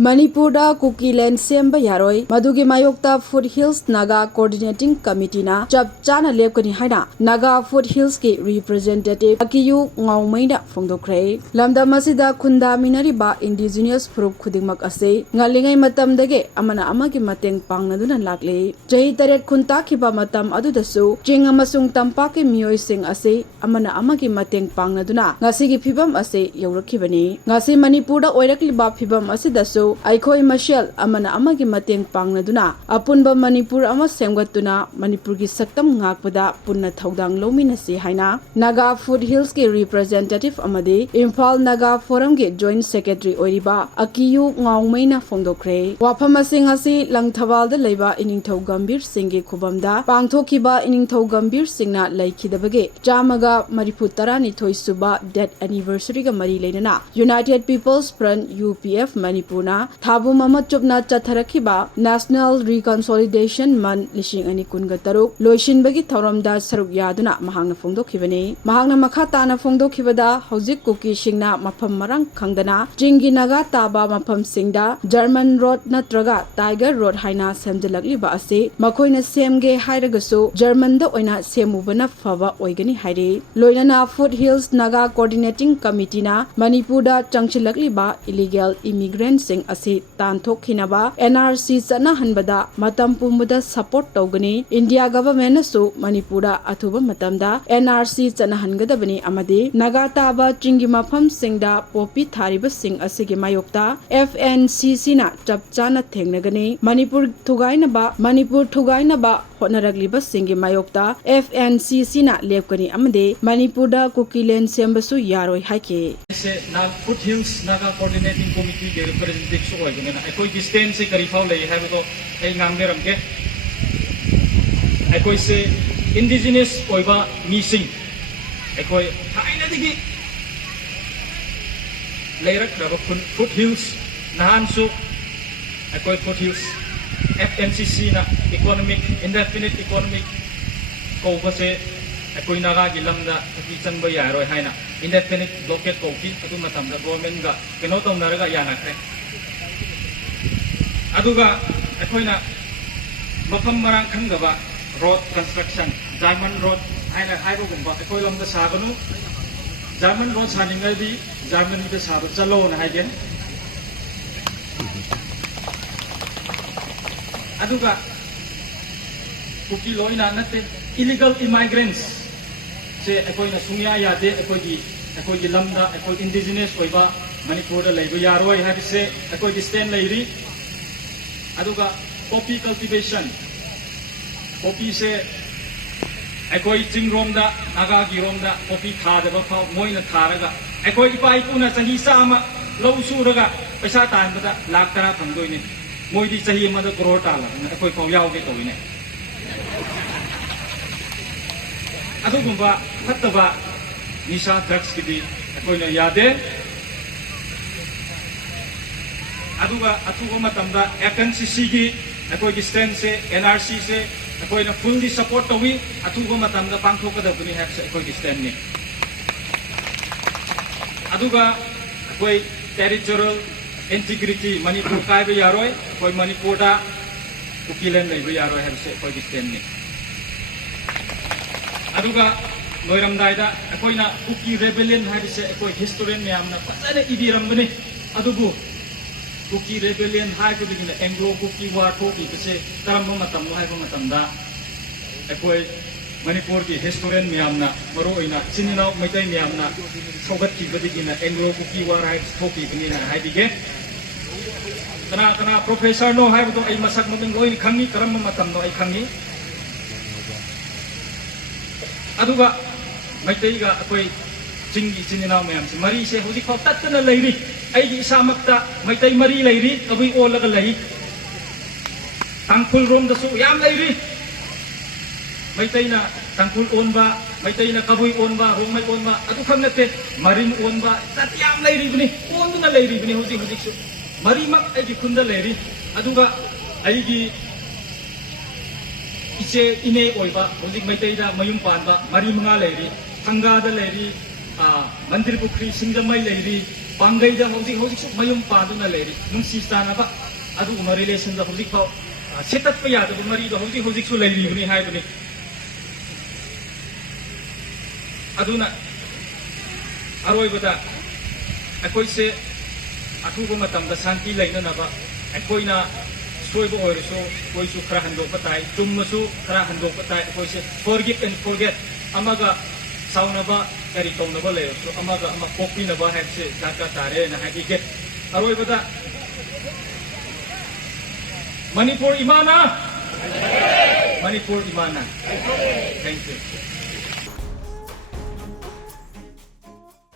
Manipur Da Kukiland Semba Yaroi Madugi Mayokta Foothills Naga Coordinating Committee na Chap Chana Thegnagani haina Naga Foothills ki representative Akiu Ngaomei da phongdokre lamda masida khunda minariba indigenous group khudingmak ase ngalingai matamdage amana amagi mateng pangnaduna lakle jahi taret khunta khiba matam adudasu chinga masung tampaki miyoi sing ase amana amagi mateng pangnaduna ngasigi phibam ase yawrakhibani ngasi Manipur da oirakliba phibam ase dasu Aikoi Mashel amana amagi mateng pangnaduna apunba Manipur ama semgatuna Manipur gi saktam ngakpada punna thaudang lominasi haina Naga Foothills ki representative amadi Imphal Naga Forum gi joint secretary oiriba Akiu Ngaomei na phongdokre wafam asing asi langthawal da leiba iningthau gambir singh gi khubamda pangthokiba iningthau gambir singna laikhidabage chamaga marifu tarani thoi suba death anniversary ga mari leinana United People's Front UPF Manipurna Thabu Mama Chupna Chatharakhiba National Reconciliation Man Lishing Ani Kunga Taruk Loishin Bagi Thoramda Saruk Yaduna Mahangna Phongdokhibani Mahangna Makhatana Phongdokhibada Hojik Kuki Shingna Mafam Marang Khangdana Jingi Naga Taba Mafam Singda German Road Natraga Tiger Road Haina Semjalakliba Ase Makoina Semge Hairagasu German da Oina Semubana Fava Oigani Hairi Loinana Foothills Naga Coordinating Committee na Manipur da Changchilakliba illegal immigrants sing ase tanthok hinaba NRC chana hanbada matam pumbuda support tawgani India government su Manipura athuba matamda NRC chana hangadabani amadi naga taba chingi mafam singda popi thariba sing asigi mayokta FNCC na chap chana thegnagani Manipur thugainaba honaragliba singi mayokta FNCC na lepkani amade Manipur Da Kukiland Semba Yaroi se na Foothills Naga Coordinating Committee के representative so होय गना एकोई distance से करीफाव ले है तो ए ngamne ramge एकोई से indigenous ओइबा मीसिंग एकोई थाइना दिगी लेरक रब Foothills Nahan सु एकोई Foothills FNCC ना economic indefinite economic को बसे एकोई नागा की लमदा की चंबा यारोय हाइना indefinite blockade को की अदु मतम दा गवर्नमेंट गा केनो तम नरगा याना खरे अदुगा एकोइना मफम Marang खंगबा road construction German road हाइना हाइबगुंबा एकोइ lambda साबनु German road सानिंगल दी German दा साब चलो न हाइगे अदुगा कुकी लोइना नते illegal immigrants से एकोइना सुंया यादे एकोइ lambda एकोइ indigenous ओइबा Manipur da leiba yaroi habise एकोइ distant लेरी अदुगा coffee cultivation coffee से एकोइ चिंग रोमदा नागा की रोमदा coffee थादबा फाव मोइना थारगा एकोइ इपाई पुना चही सामा लौ सुरगा पैसा तानबदा लाख तरा फंगदोइने मोइदी चही मदा करोड़ ताला एकोइ फाव यावगे तोइने अदुगुंबा फत्तबा निशा ड्रग्स की एकोइना यादे अदुगा अथुबा मतमदा FNCC की एकोइ स्टैंड से NRC से एकोइना फुल्ली सपोर्ट तवी अथुबा मतमदा पांगथोकदबनी है एकोइ स्टैंड ने अदुगा एकोइ टेरिटोरियल इंटीग्रिटी मणिपुर कायबा यारोय एकोइ मणिपुर दा कुकीलैंड लेबा यारोय है एकोइ स्टैंड ने अदुगा लोइरमदाइदा एकोइना कुकी रेबेलियन हाइसे एकोइ हिस्टोरियन म्यामना फजने इबिरमबने अदुबु कुकी रेबेलियन हाइबदिगिना एंग्लो कुकी वार थोकी बसे करम मतमनो हाइबा मतमदा एकोइ मणिपुर की हिस्टोरियन म्यामना मरोइना चिनिनाव मैतै म्यामना सौगतकी बदिगिना एंग्लो कुकी वार हाइ थोकी बनिना हाइबिगे तना प्रोफेसर नो हाइबदो ai masak ममिंग लोइन खंगी करम मतमनो ai खंगी अदुगा मैतैगा अकोइ चिंगी चिनिनाव मैम से मरी से हुजी खौ तत्तना लैरी आइगी इसामक्ता मैतै मरी लैरी कबुई ओलगा लै तांगफुल रोम दसु याम लैरी मैतैना तांगफुल ओनबा मैतैना कबुई ओनबा रोमै ओनबा अदु खंगते मरिम ओनबा तत याम लैरी बनि ओनदुना लैरी बनि हुजी सु मरी मक आइगी खुंदा लैरी अदुगा आइगी इचे इने ओइबा होजिक मैतैदा मयुम पानबा मरी मंगा लेरी थंगादा लेरी मंदिर पुखरी सिंगमई लेरी Pangai da hojik mayum paduna leri nungsi stana ba adu uma relation da hojik pau setat pa ya da mari da hojik su lai ni hai bani aduna aroi bada akoi se aku ba matam da santi laina na ba akoi na soi bo oi so koi su khra hando patai tum su khra hando patai akoi se forgive and forget amaga sauna ba kari tong na ba le so amaga ama kopi na ba hai se jaka tare na hai get aroi bada Manipur imana Manipur imana thank you